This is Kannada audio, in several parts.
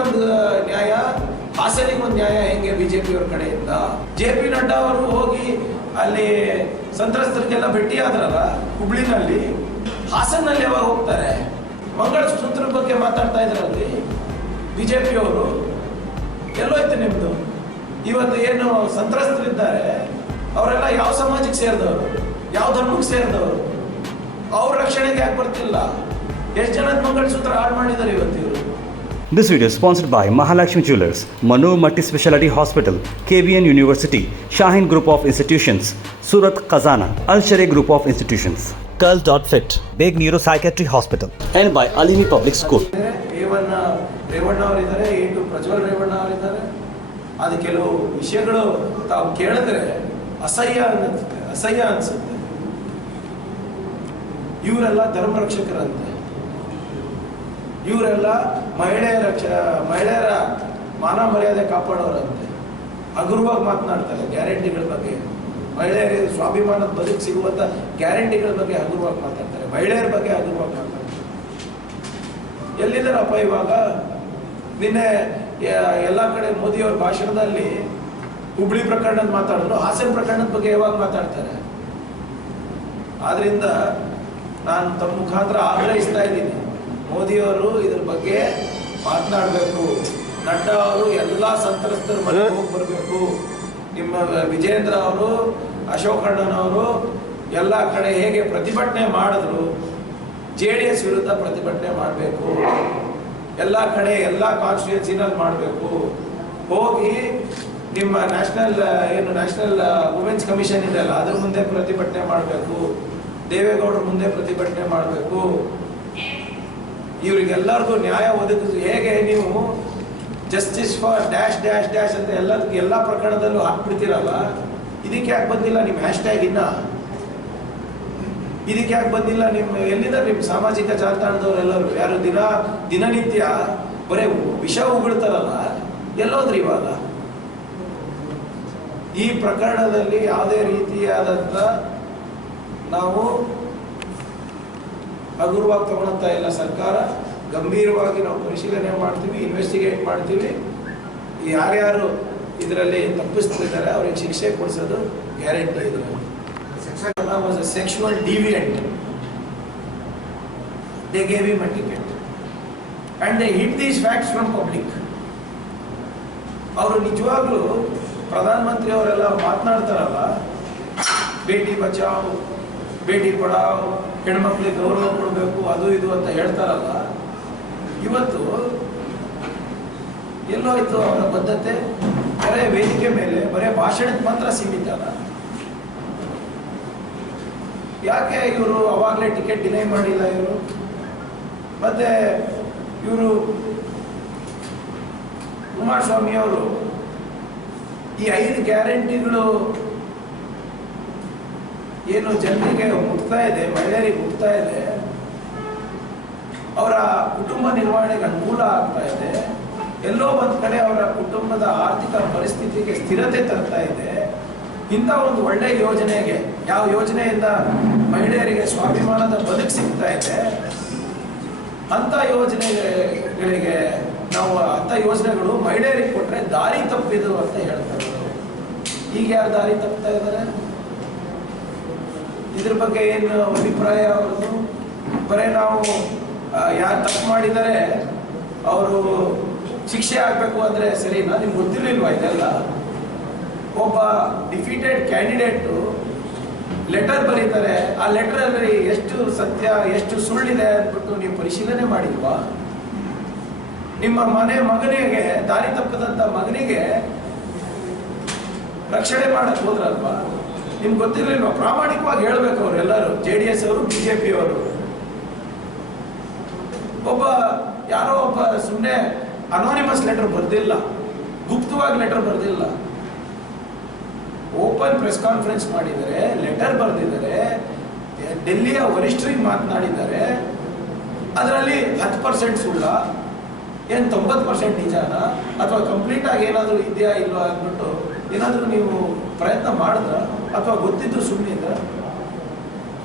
ಒಂದು ನ್ಯಾಯ, ಹಾಸನಿಗೆ ಒಂದು ನ್ಯಾಯ ಹೆಂಗೆ ಬಿಜೆಪಿಯವ್ರ ಕಡೆಯಿಂದ? JP ನಡ್ಡಾ ಅವರು ಹೋಗಿ ಅಲ್ಲಿ ಸಂತ್ರಸ್ತರಿಗೆಲ್ಲ ಭೇಟಿ ಆದ್ರಲ್ಲ ಹುಬ್ಳಿನಲ್ಲಿ, ಹಾಸನಲ್ಲಿ ಯಾವಾಗ ಹೋಗ್ತಾರೆ? ಮಂಗಳಸೂತ್ರದ ಬಗ್ಗೆ ಮಾತಾಡ್ತಾ ಇದ್ರಲ್ಲಿ ಬಿಜೆಪಿಯವರು. ಎಲ್ಲೋಯ್ತು ನಿಮ್ದು? ಇವತ್ತು ಏನು ಸಂತ್ರಸ್ತರಿದ್ದಾರೆ ಅವರೆಲ್ಲ ಯಾವ ಸಮಾಜಕ್ಕೆ ಸೇರಿದವರು, ಯಾವ ಧರ್ಮಕ್ಕೆ ಸೇರಿದವರು? ಅವ್ರ ರಕ್ಷಣೆಗೆ ಯಾಕೆ ಬರ್ತಿಲ್ಲ? ಎಷ್ಟು ಜನದ ಮಂಗಳಸೂತ್ರ ಹಾಳು ಮಾಡಿದ್ದಾರೆ ಇವತ್ತು ಇವರು. This video is sponsored by Mahalakshmi Jewelers, Manoor Multi-Speciality Hospital, KVN University, Shaheen Group of Institutions, Surat Khazana, Al Sharia Group of Institutions, Curl.fit, Big Neuropsychiatry Hospital, and by Alimi Public School. A1 Revanna ಅವರಿದ್ದಾರೆ, A2 ಪ್ರಜ್ವಲ್ ರೇವಣ್ಣ ಅವರಿದ್ದಾರೆ. ಅದು ಕೆಲವು ವಿಷಯಗಳು ತಾವು ಕೇಳಿದ್ರೆ ಅಸಹ್ಯ ಅನ್ಸುತ್ತೆ. ಇವರೆಲ್ಲ ಧರ್ಮ ರಕ್ಷಕರಂತೆ, ಇವರೆಲ್ಲ ಮಹಿಳೆಯರ ಮಾನ ಮರ್ಯಾದೆ ಕಾಪಾಡೋರಂತೆ. ಹಗುರವಾಗಿ ಮಾತನಾಡ್ತಾರೆ ಗ್ಯಾರಂಟಿಗಳ ಬಗ್ಗೆ, ಮಹಿಳೆಯರಿಗೆ ಸ್ವಾಭಿಮಾನದ ಬದುಕು ಸಿಗುವಂಥ ಗ್ಯಾರಂಟಿಗಳ ಬಗ್ಗೆ ಹಗುರವಾಗಿ ಮಾತಾಡ್ತಾರೆ, ಮಹಿಳೆಯರ ಬಗ್ಗೆ ಹಗುರವಾಗಿ ಮಾತಾಡ್ತಾರೆ. ಎಲ್ಲಿದ್ದಾರಪ್ಪ ಇವಾಗ? ನಿನ್ನೆ ಎಲ್ಲ ಕಡೆ ಮೋದಿಯವ್ರ ಭಾಷಣದಲ್ಲಿ ಹುಬ್ಳಿ ಪ್ರಕರಣದ ಮಾತಾಡಿದ್ರು, ಹಾಸನ ಪ್ರಕರಣದ ಬಗ್ಗೆ ಯಾವಾಗ ಮಾತಾಡ್ತಾರೆ? ಆದ್ರಿಂದ ನಾನು ತಮ್ಮ ಮುಖಾಂತರ ಆಗ್ರಹಿಸ್ತಾ ಇದ್ದೀನಿ, ಮೋದಿಯವರು ಇದ್ರ ಬಗ್ಗೆ ಮಾತನಾಡಬೇಕು. ನಡ್ಡಾ ಅವರು ಎಲ್ಲ ಸಂತ್ರಸ್ತರ ಮನೆಗೆ ಹೋಗಿ ಬರಬೇಕು. ನಿಮ್ಮ ವಿಜೇಂದ್ರ ಅವರು, ಅಶೋಕ್ ಅಣ್ಣನವರು ಎಲ್ಲ ಕಡೆ ಹೇಗೆ ಪ್ರತಿಭಟನೆ ಮಾಡಿದ್ರು, JDS ವಿರುದ್ಧ ಪ್ರತಿಭಟನೆ ಮಾಡಬೇಕು. ಎಲ್ಲ ಕಡೆ ಎಲ್ಲ ಕಾನ್ಸ್ಟಿಟ್ಯೂನ್ಸಿನಲ್ಲಿ ಮಾಡಬೇಕು. ಹೋಗಿ ನಿಮ್ಮ ನ್ಯಾಷನಲ್ ವುಮೆನ್ಸ್ ಕಮಿಷನ್ ಇದೆಯಲ್ಲ ಅದ್ರ ಮುಂದೆ ಪ್ರತಿಭಟನೆ ಮಾಡಬೇಕು. ದೇವೇಗೌಡರ ಮುಂದೆ ಪ್ರತಿಭಟನೆ ಮಾಡಬೇಕು. ಇವರಿಗೆಲ್ಲರಿಗೂ ನ್ಯಾಯ ಒದಗಿಸಿ. ಹೇಗೆ ನೀವು justice for dash dash dash ಅಂತ ಎಲ್ಲ ಪ್ರಕರಣದಲ್ಲೂ ಹಾಕ್ಬಿಡ್ತೀರಲ್ಲ, ಇದಕ್ಕೆ ಯಾಕೆ ಬಂದಿಲ್ಲ ನಿಮ್ಮ ಹ್ಯಾಶ್ಟ್ಯಾಗ್? ಇದಕ್ಕೆ ಯಾಕೆ ಬಂದಿಲ್ಲ? ಎಲ್ಲಿದ್ದಾರೆ ನಿಮ್ಮ ಸಾಮಾಜಿಕ ಜಾಲತಾಣದವರೆಲ್ಲರೂ? ಯಾರು ದಿನನಿತ್ಯ ಬರೀ ವಿಷ ಉಗುಳ್ತಾರಲ್ಲ, ಎಲ್ಲೋದ್ರಿ ಇವಾಗ? ಈ ಪ್ರಕರಣದಲ್ಲಿ ಯಾವುದೇ ರೀತಿಯಾದಂಥ ನಾವು ಹಗುರವಾಗಿ ತಗೊಳ್ತಾ ಇಲ್ಲ. ಸರ್ಕಾರ ಗಂಭೀರವಾಗಿ ನಾವು ಪರಿಶೀಲನೆ ಮಾಡ್ತೀವಿ, ಇನ್ವೆಸ್ಟಿಗೇಟ್ ಮಾಡ್ತೀವಿ. ಯಾರ್ಯಾರು ಇದರಲ್ಲಿ ತಪ್ಪಿಸ್ತಿದ್ದಾರೆ ಅವ್ರಿಗೆ ಶಿಕ್ಷೆ ಕೊಡಿಸೋದು ಗ್ಯಾರಂಟಿ ಇದೆ. was a sexual deviant. They gave him a ticket and they hid these facts from public. ಅವರು ನಿಜವಾಗ್ಲೂ ಪ್ರಧಾನಮಂತ್ರಿ ಅವರೆಲ್ಲ ಮಾತನಾಡ್ತಾರಲ್ಲ, ಬೇಟಿ ಬಚಾವ್ ಬೇಟಿ ಪಡಾವ್, ಹೆಣ್ಮಕ್ಳಿಗೆ ಗೌರವ ಕೊಡಬೇಕು, ಅದು ಇದು ಅಂತ ಹೇಳ್ತಾರಲ್ಲ, ಇವತ್ತು ಎಲ್ಲೋಯ್ತು ಅವರ ಬದ್ಧತೆ? ಬರೇ ವೇದಿಕೆ ಮೇಲೆ ಬರೇ ಭಾಷಣಕ್ಕೆ ಮಾತ್ರ ಸೀಮಿತ ಅಲ್ಲ. ಯಾಕೆ ಇವರು ಅವಾಗಲೇ ಟಿಕೆಟ್ ಡಿನೈ ಮಾಡಿಲ್ಲ ಇವರು? ಮತ್ತೆ ಇವರು ಕುಮಾರಸ್ವಾಮಿ ಅವರು ಈ 5 ಗ್ಯಾರಂಟಿಗಳು ಏನು ಜನರಿಗೆ ಮುಟ್ತಾ ಇದೆ, ಮಹಿಳೆಯರಿಗೆ ಮುಟ್ತಾ ಇದೆ, ಅವರ ಕುಟುಂಬ ನಿರ್ವಹಣೆಗೆ ಅನುಕೂಲ ಆಗ್ತಾ ಇದೆ, ಎಲ್ಲೋ ಒಂದು ಕಡೆ ಅವರ ಕುಟುಂಬದ ಆರ್ಥಿಕ ಪರಿಸ್ಥಿತಿಗೆ ಸ್ಥಿರತೆ ತರ್ತಾ ಇದೆ. ಇಂಥ ಒಂದು ಒಳ್ಳೆಯ ಯೋಜನೆಗೆ, ಯಾವ ಯೋಜನೆಯಿಂದ ಮಹಿಳೆಯರಿಗೆ ಸ್ವಾಭಿಮಾನದ ಬದುಕು ಸಿಗ್ತಾ ಇದೆ, ಅಂಥ ಯೋಜನೆಗಳಿಗೆ ಅಂಥ ಯೋಜನೆಗಳು ಮಹಿಳೆಯರಿಗೆ ಕೊಟ್ಟರೆ ದಾರಿ ತಪ್ಪಿದು ಅಂತ ಹೇಳ್ತಾರೆ. ಈಗ ಯಾರು ದಾರಿ ತಪ್ತಾ ಇದ್ದಾರೆ? ಇದ್ರ ಬಗ್ಗೆ ಏನು ಅಭಿಪ್ರಾಯ ಅವ್ರದ್ದು? ಬರೀ ನಾವು ಯಾರು ತಪ್ಪು ಮಾಡಿದರೆ ಅವರು ಶಿಕ್ಷೆ ಆಗಬೇಕು ಅಂದರೆ ಸರಿನಾ? ನಿಮ್ಗೆ ಗೊತ್ತಿರಲಿಲ್ವಾ ಇದೆಲ್ಲ? ಒಬ್ಬ ಡಿಫೀಟೆಡ್ ಕ್ಯಾಂಡಿಡೇಟು ಲೆಟರ್ ಬರೀತಾರೆ, ಆ ಲೆಟರಲ್ಲಿ ಎಷ್ಟು ಸತ್ಯ ಎಷ್ಟು ಸುಳ್ಳಿದೆ ಅಂದ್ಬಿಟ್ಟು ನೀವು ಪರಿಶೀಲನೆ ಮಾಡಿಲ್ವಾ? ನಿಮ್ಮ ಮಗನಿಗೆ, ದಾರಿ ತಪ್ಪದಂಥ ಮಗನಿಗೆ ರಕ್ಷಣೆ ಮಾಡಕ್ಕೆ ಹೋದ್ರಲ್ವಾ? ನಿಮ್ಗೆ ಗೊತ್ತಿರಲಿಲ್ವಾ? ಪ್ರಾಮಾಣಿಕವಾಗಿ ಹೇಳಬೇಕು ಅವರೆಲ್ಲರೂ, JDS ಅವರು, BJP ಅವರು. ಯಾರೋ ಒಬ್ಬ ಸುಮ್ಮನೆ ಅನಾನಿಮಸ್ ಲೆಟರ್ ಬರೆದಿಲ್ಲ, ಗುಪ್ತವಾಗಿ ಲೆಟರ್ ಬರೆದಿಲ್ಲ, ಓಪನ್ ಪ್ರೆಸ್ ಕಾನ್ಫರೆನ್ಸ್ ಮಾಡಿದ್ದಾರೆ, ಲೆಟರ್ ಬರೆದಿದ್ದಾರೆ, ಡೆಲ್ಲಿಯ ವರಿಷ್ಠರಿಗೆ ಮಾತನಾಡಿದ್ದಾರೆ. ಅದರಲ್ಲಿ 10% ಸುಳ್ಳ, ಏನು 90% ನಿಜಾನ, ಅಥವಾ ಕಂಪ್ಲೀಟ್ ಆಗಿ ಏನಾದರೂ ಇದೆಯಾ ಇಲ್ವಾ ಅಂದ್ಬಿಟ್ಟು ಏನಾದರೂ ನೀವು ಪ್ರಯತ್ನ ಮಾಡಿದ್ರ, ಅಥವಾ ಗೊತ್ತಿದ್ದು ಸುಮ್ಮನಿದ್ರ?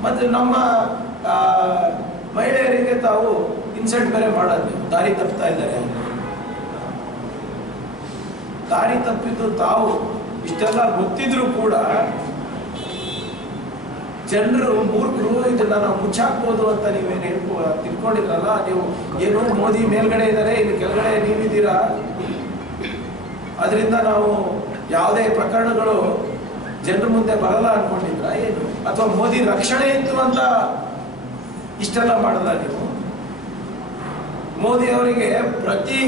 ಮತ್ತು ನಮ್ಮ ಮಹಿಳೆಯರಿಗೆ ತಾವು ಇನ್ಸಲ್ಟ್ ಬೇರೆ ಮಾಡೋದು, ದಾರಿ ತಪ್ತಾ ಇದ್ದಾರೆ. ದಾರಿ ತಪ್ಪಿದ್ದು ತಾವು. ಇಷ್ಟೆಲ್ಲ ಗೊತ್ತಿದ್ರು ಕೂಡ ಜನರು ಮೂರ್ಖರು, ಇದನ್ನ ನಾವು ಮುಚ್ಚಾಕ್ಬೋದು ಅಂತ ನೀವೇನು ತಿಳ್ಕೊಂಡಿದ್ರಲ್ಲ. ನೀವು ಏನು ಮೋದಿ ಮೇಲ್ಗಡೆ ಇದ್ದಾರೆ, ಇಲ್ಲಿ ಕೆಳಗಡೆ ನೀವಿದ್ದೀರಾ, ಅದರಿಂದ ನಾವು ಯಾವುದೇ ಪ್ರಕರಣಗಳು ಜನರ ಮುಂದೆ ಬರಲ್ಲ ಅನ್ಕೊಂಡಿದ್ರ ಏನು? ಅಥವಾ ಮೋದಿ ರಕ್ಷಣೆ ಇತ್ತು ಅಂತ ಇಷ್ಟೆಲ್ಲ ಮಾಡಲ್ಲ ನೀವು? ಮೋದಿ ಅವರಿಗೆ ಪ್ರತಿ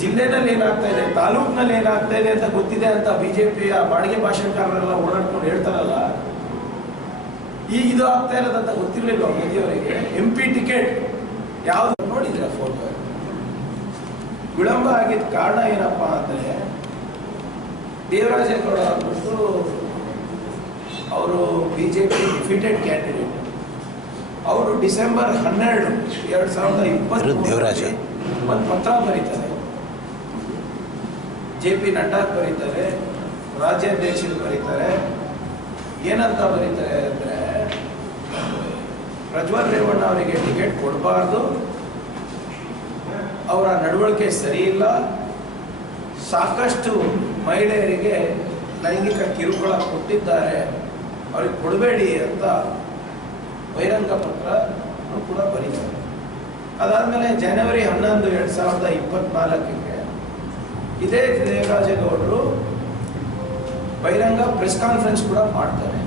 ಜಿಲ್ಲೆನಲ್ಲಿ ಏನಾಗ್ತಾ ಇದೆ, ತಾಲೂಕಿನಲ್ಲಿ ಏನಾಗ್ತಾ ಇದೆ ಅಂತ ಗೊತ್ತಿದೆ ಅಂತ ಬಿಜೆಪಿಯ ಬಾಡಿಗೆ ಭಾಷಣಕಾರರೆಲ್ಲ ಓಡಾಡ್ಕೊಂಡು ಹೇಳ್ತಾರಲ್ಲ. ಇದು ಆಗ್ತಾ ಇರೋದಂತ ಗೊತ್ತಿರಲಿಲ್ಲ ಮೋದಿ ಅವರಿಗೆ. MP ಟಿಕೆಟ್ ಯಾವ್ದು ನೋಡಿದ್ರೆ ಫೋಟೋ ವಿಳಂಬ ಆಗಿದ್ದ ಕಾರಣ ಏನಪ್ಪಾ ಅಂದರೆ, ದೇವರಾಜೇಗೌಡ ಅಂದ್ಬಿಟ್ಟು ಅವರು ಬಿಜೆಪಿ ಡಿಫೀಟೆಡ್ ಕ್ಯಾಂಡಿಡೇಟ್. ಅವರು ಡಿಸೆಂಬರ್ 12, 2020 ಒಂದು ಪತ್ರ ಬರೀತಾರೆ, JP ನಡ್ಡಾ ಬರೀತಾರೆ, ರಾಜ್ಯಾಧ್ಯಕ್ಷರು ಬರೀತಾರೆ. ಏನಂತ ಬರೀತಾರೆ ಅಂದರೆ, ಪ್ರಜ್ವಲ್ ರೇವಣ್ಣ ಅವರಿಗೆ ಟಿಕೆಟ್ ಕೊಡಬಾರ್ದು, ಅವರ ನಡವಳಿಕೆ ಸರಿ ಇಲ್ಲ, ಸಾಕಷ್ಟು ಮಹಿಳೆಯರಿಗೆ ಲೈಂಗಿಕ ಕಿರುಕುಳ ಕೊಟ್ಟಿದ್ದಾರೆ, ಅವ್ರಿಗೆ ಕೊಡಬೇಡಿ ಅಂತ ಬಹಿರಂಗ ಪತ್ರ ಕೂಡ ಬರೀತಾರೆ. ಅದಾದಮೇಲೆ ಜನವರಿ 11, 2024 ಇದೇ ದೇವರಾಜೇಗೌಡರು ಬಹಿರಂಗ ಪ್ರೆಸ್ ಕಾನ್ಫರೆನ್ಸ್ ಕೂಡ ಮಾಡ್ತಾರೆ.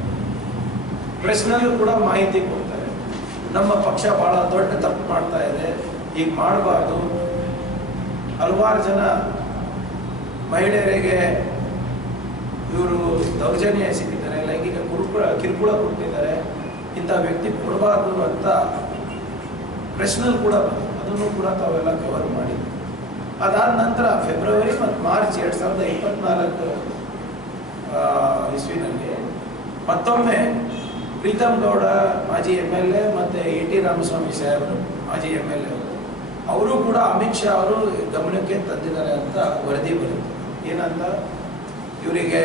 ಪ್ರೆಸ್ನಲ್ಲೂ ಕೂಡ ಮಾಹಿತಿ ಕೊಡ್ತಾರೆ, ನಮ್ಮ ಪಕ್ಷ ಭಾಳ ದೊಡ್ಡ ತಪ್ಪು ಮಾಡ್ತಾ ಇದೆ, ಈಗ ಮಾಡಬಾರ್ದು, ಹಲವಾರು ಜನ ಮಹಿಳೆಯರಿಗೆ ಇವರು ದೌರ್ಜನ್ಯ ಎಸಗಿದ್ದಾರೆ, ಲೈಂಗಿಕ ಕಿರುಕುಳ ಕೊಟ್ಟಿದ್ದಾರೆ, ಇಂಥ ವ್ಯಕ್ತಿ ಕೊಡಬಾರ್ದು ಅಂತ ಪ್ರೆಸ್ನಲ್ಲಿ ಕೂಡ ಅದನ್ನು ಕೂಡ ತಾವೆಲ್ಲ ಕವರ್ ಮಾಡಿ. ಅದಾದ ನಂತರ ಫೆಬ್ರವರಿ ಮತ್ತು ಮಾರ್ಚ್ 2024 ಇಸ್ವಿನಲ್ಲಿ ಮತ್ತೊಮ್ಮೆ ಪ್ರೀತಮ್ ಗೌಡ ಮಾಜಿ MLA ಮತ್ತು AT ರಾಮಸ್ವಾಮಿ ಸಾಹೇಬರು ಮಾಜಿ MLA ಅವರು ಕೂಡ ಅಮಿತ್ ಶಾ ಅವರು ಗಮನಕ್ಕೆ ತಂದಿದ್ದಾರೆ ಅಂತ ವರದಿ ಬರುತ್ತೆ. ಏನಂತ, ಇವರಿಗೆ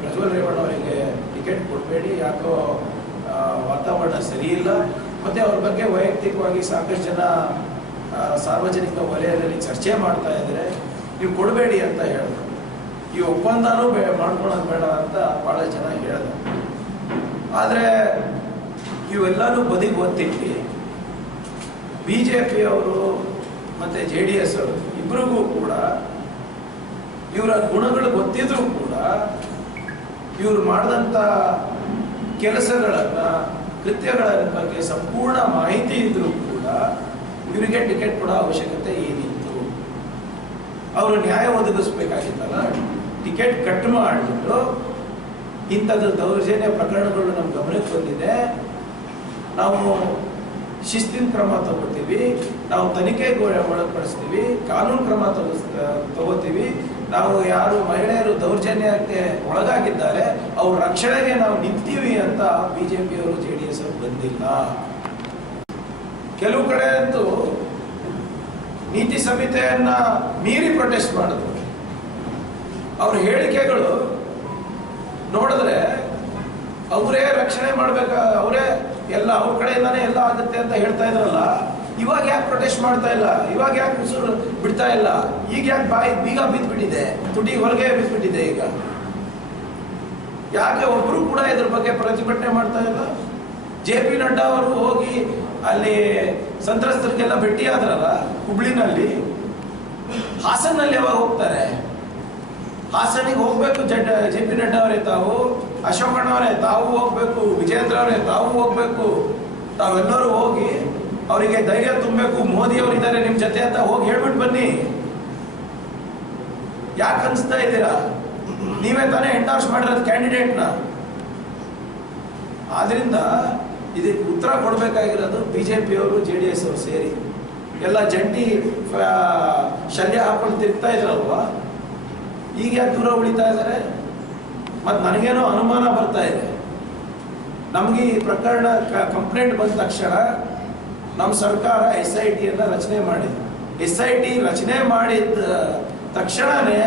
ಪ್ರಜ್ವಲ್ ರೇವಣ್ಣ ಅವರಿಗೆ ಟಿಕೆಟ್ ಕೊಡಬೇಡಿ, ಯಾಕೋ ವಾತಾವರಣ ಸರಿ ಇಲ್ಲ, ಮತ್ತು ಅವ್ರ ಬಗ್ಗೆ ವೈಯಕ್ತಿಕವಾಗಿ ಸಾಕಷ್ಟು ಜನ ಸಾರ್ವಜನಿಕ ವಲಯದಲ್ಲಿ ಚರ್ಚೆ ಮಾಡ್ತಾ ಇದ್ದಾರೆ, ನೀವು ಕೊಡಬೇಡಿ ಅಂತ ಹೇಳಿದ್ರು. ಈ ಒಪ್ಪಂದನೂ ಮಾಡ್ಕೊಳ್ಳೋದು ಬೇಡ ಅಂತ ಭಾಳ ಜನ ಹೇಳಿದ್ರು. ಆದರೆ ಇವೆಲ್ಲನೂ ಬದಿಗೆ ಒತ್ತಿಟ್ಟು BJP ಅವರು ಮತ್ತು JDS ಅವರು ಇಬ್ಬರಿಗೂ ಕೂಡ ಇವರ ಗುಣಗಳು ಗೊತ್ತಿದ್ರೂ ಕೂಡ ಇವರು ಮಾಡಿದಂಥ ಕೆಲಸಗಳನ್ನು, ಕೃತ್ಯಗಳ ಬಗ್ಗೆ ಸಂಪೂರ್ಣ ಮಾಹಿತಿ ಇದ್ರೂ ಕೂಡ ಇವರಿಗೆ ಟಿಕೆಟ್ ಕೊಡೋ ಅವಶ್ಯಕತೆ ಏನಿತ್ತು? ಅವರು ನ್ಯಾಯ ಒದಗಿಸ್ಬೇಕಾಗಿತ್ತಲ್ಲ. ಟಿಕೆಟ್ ಕಟ್ ಮಾಡಿಬಿಟ್ಟು ಇಂಥದ್ದು ದೌರ್ಜನ್ಯ ಪ್ರಕರಣಗಳು ನಮ್ಮ ಗಮನಕ್ಕೆ ಬಂದಿದೆ, ನಾವು ಶಿಸ್ತಿನ ಕ್ರಮ ತಗೋತೀವಿ, ನಾವು ತನಿಖೆಗೆ ಒಳಪಡಿಸ್ತೀವಿ, ಕಾನೂನು ಕ್ರಮ ತಗೋತೀವಿ, ನಾವು ಯಾರು ಮಹಿಳೆಯರು ದೌರ್ಜನ್ಯಕ್ಕೆ ಒಳಗಾಗಿದ್ದಾರೆ ಅವ್ರ ರಕ್ಷಣೆಗೆ ನಾವು ನಿಂತೀವಿ ಅಂತ BJP ಅವರು JDS ಅವರು ಬಂದಿಲ್ಲ. ಕೆಲವು ಕಡೆ ಅಂತೂ ನೀತಿ ಸಂಹಿತೆಯನ್ನ ಮೀರಿ ಪ್ರೊಟೆಸ್ಟ್ ಮಾಡಿದ್ರು. ಅವ್ರ ಹೇಳಿಕೆಗಳು ನೋಡಿದ್ರೆ ಅವರೇ ರಕ್ಷಣೆ ಮಾಡ್ಬೇಕು, ಅವರೇ ಎಲ್ಲ ಅವ್ರ ಕಡೆಯಿಂದಾನೇ ಎಲ್ಲ ಆಗುತ್ತೆ ಅಂತ ಹೇಳ್ತಾ ಇದ್ರಲ್ಲ. ಇವಾಗ ಯಾಕೆ ಪ್ರೊಟೆಸ್ಟ್ ಮಾಡ್ತಾ ಇಲ್ಲ? ಇವಾಗ ಯಾಕೆ ಉಸಿರು ಬಿಡ್ತಾ ಇಲ್ಲ? ಈಗ ಯಾಕೆ ಬೀಗ ಬಿದ್ದುಬಿಟ್ಟಿದೆ, ತುಟಿ ಹೊರಗೆ ಬಿದ್ದುಬಿಟ್ಟಿದೆ? ಈಗ ಯಾಕೆ ಒಬ್ರು ಕೂಡ ಇದ್ರ ಬಗ್ಗೆ ಪ್ರತಿಭಟನೆ ಮಾಡ್ತಾ ಇಲ್ಲ? JP ನಡ್ಡಾ ಅವರು ಹೋಗಿ ಅಲ್ಲಿ ಸಂತ್ರಸ್ತರಿಗೆಲ್ಲ ಭೇಟಿ ಆದ್ರಲ್ಲ ಹುಬ್ಳಿನಲ್ಲಿ, ಹಾಸನಲ್ಲಿ ಯಾವಾಗ ಹೋಗ್ತಾರೆ? ಹಾಸನಿಗೆ ಹೋಗ್ಬೇಕು JP ನಡ್ಡಾ ಅವರೇ, ತಾವು ಅಶೋಕಣ್ಣ ಅವರೇ ತಾವು ಹೋಗ್ಬೇಕು, ವಿಜೇಂದ್ರ ಅವರೇ ತಾವು ಹೋಗ್ಬೇಕು, ತಾವೆಲ್ಲರೂ ಹೋಗಿ ಅವರಿಗೆ ಧೈರ್ಯ ತುಂಬಬೇಕು. ಮೋದಿ ಅವರು ಇದ್ದಾರೆ ನಿಮ್ಮ ಜೊತೆ ಅಂತ ಹೋಗಿ ಹೇಳ್ಬಿಟ್ಟು ಬನ್ನಿ. ಯಾಕೆ ಅನ್ಸ್ತಾ ಇದ್ದೀರಾ? ನೀವೇ ತಾನೇ ಎಂಡೋರ್ಸ್ ಮಾಡಿರೋದು ಕ್ಯಾಂಡಿಡೇಟ್ನ. ಆದ್ರಿಂದ ಇದಕ್ಕೆ ಉತ್ತರ ಕೊಡಬೇಕಾಗಿರೋದು BJP ಅವರು JDS ಅವರು ಸೇರಿ ಎಲ್ಲ ಜಂಟಿ ಶಲ್ಯ ಹಾಕೊಂಡು ತಿರುಗ್ತಾ ಇದ್ರಲ್ವಾ, ಈಗ ಯಾಕೆ ದೂರ ಉಳಿತಾ ಇದ್ದಾರೆ? ಮತ್ತು ನನಗೇನೋ ಅನುಮಾನ ಬರ್ತಾ ಇದೆ. ನಮಗೆ ಈ ಪ್ರಕರಣ ಕಂಪ್ಲೇಂಟ್ ಬಂದ ತಕ್ಷಣ ನಮ್ಮ ಸರ್ಕಾರ SITಯನ್ನು ರಚನೆ ಮಾಡಿದೆ. SIT ರಚನೆ ಮಾಡಿದ ತಕ್ಷಣವೇ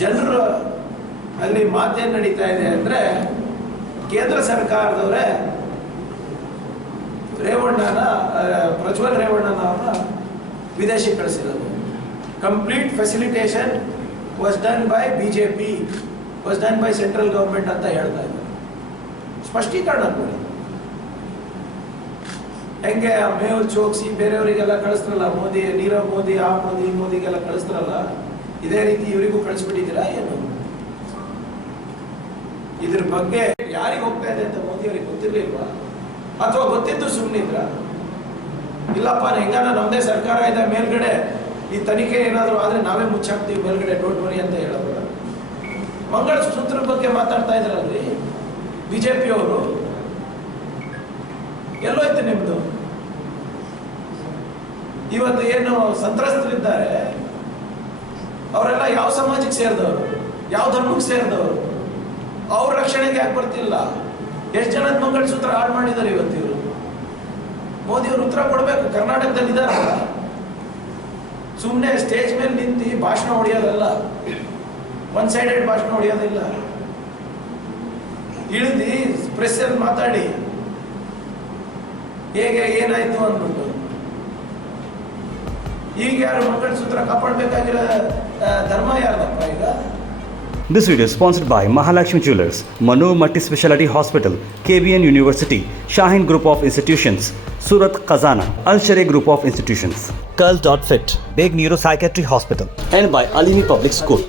ಜನರು ಅಲ್ಲಿ ಮಾತೇನು ನಡೀತಾ ಇದೆ ಅಂದರೆ, ಕೇಂದ್ರ ಸರ್ಕಾರದವರೇ ಪ್ರಜ್ವಲ್ ರೇವಣ್ಣನವರ ವಿದೇಶಿ ಕಳಿಸಿರೋದು. Complete facilitation was done by BJP, was done by central government ಅಂತ ಹೇಳ್ತಾ ಇದ್ದಾರೆ. ಸ್ಪಷ್ಟೀಕರಣ ಕೊಡಿ. ಹೆಂಗೆ ಮೇಹುಲ್ ಚೋಕ್ಸಿ ಬೇರೆಯವರಿಗೆಲ್ಲ ಕಳಿಸ್ತಾರಲ್ಲ, ಮೋದಿ, ನೀರವ್ ಮೋದಿ, ಆ ಮೋದಿ, ಈ ಮೋದಿಗೆಲ್ಲ ಕಳಿಸ್ತಾರಲ್ಲ, ಇದೇ ರೀತಿ ಇವರಿಗೂ ಕಳಿಸ್ಬಿಟ್ಟಿದ್ದೀರಾ ಏನು? ಇದ್ರ ಬಗ್ಗೆ ಯಾರಿಗೆ ಹೋಗ್ತಾ ಇದೆ ಅಂತ ಮೋದಿ ಅವರಿಗೆ ಗೊತ್ತಿರ್ಲಿಲ್ವಾ? ಅಥವಾ ಗೊತ್ತಿದ್ದು ಸುಮ್ಮನಿದ್ರ? ಇಲ್ಲಪ್ಪ, ಹೆಂಗಾನ ನಮ್ಮದೇ ಸರ್ಕಾರ ಇದೆ, ಮೇಲ್ಗಡೆ ಈ ತನಿಖೆ ಏನಾದರೂ ಆದರೆ ನಾವೇ ಮುಚ್ಚಾಕ್ತೀವಿ ಮೇಲ್ಗಡೆ, ಡೋಂಟ್ ವರಿ ಅಂತ ಹೇಳೋದು. ಮಂಗಳಸೂತ್ರದ ಬಗ್ಗೆ ಮಾತಾಡ್ತಾ ಇದ್ರಲ್ರಿ BJP ಅವರು, ಎಲ್ಲೋಯ್ತು ನಿಮ್ದು? ಇವತ್ತು ಏನು ಸಂತ್ರಸ್ತರಿದ್ದಾರೆ ಅವರೆಲ್ಲ ಯಾವ ಸಮಾಜಕ್ಕೆ ಸೇರಿದವರು, ಯಾವ ಧರ್ಮಕ್ಕೆ ಸೇರಿದವರು? ಅವ್ರ ರಕ್ಷಣೆಗೆ ಯಾಕೆ ಬರ್ತಿಲ್ಲ? ಎಷ್ಟು ಜನದ ಮಂಗಳಸೂತ್ರ ಹಾಳು ಮಾಡಿದ್ದಾರೆ ಇವತ್ತು ಇವರು? ಮೋದಿ ಅವರು ಉತ್ತರ ಕೊಡಬೇಕು. ಕರ್ನಾಟಕದಲ್ಲಿ ಇದ್ದಾರಲ್ಲ, ಸುಮ್ಮನೆ ಸ್ಟೇಜ್ ಮೇಲೆ ನಿಂತು ಭಾಷಣ ಹೊಡೆಯೋದಲ್ಲ, ಒನ್ ಸೈಡೆಡ್ ಭಾಷಣ ಹೊಡೆಯೋದಿಲ್ಲ. ಇಳಿದು ಪ್ರೆಸ್ಸಲ್ಲಿ ಮಾತಾಡಿ ಹೇಗೆ ಏನಾಯ್ತು ಅಂದ್ಬಿಟ್ಟು. ಈಗ ಯಾರು ಮಂಗಳಸೂತ್ರ ಕಾಪಾಡಬೇಕಾಗಿರೋ ಧರ್ಮ ಯಾರ್ದಪ್ಪ ಈಗ? This video is sponsored by Mahalakshmi Jewelers, Manu Multi Speciality Hospital, KBN University, Shaheen Group of Institutions, Surat Khazana, Al Sharia Group of Institutions, Curl.fit, Big Neuropsychiatry Hospital, and by Alimi Public School.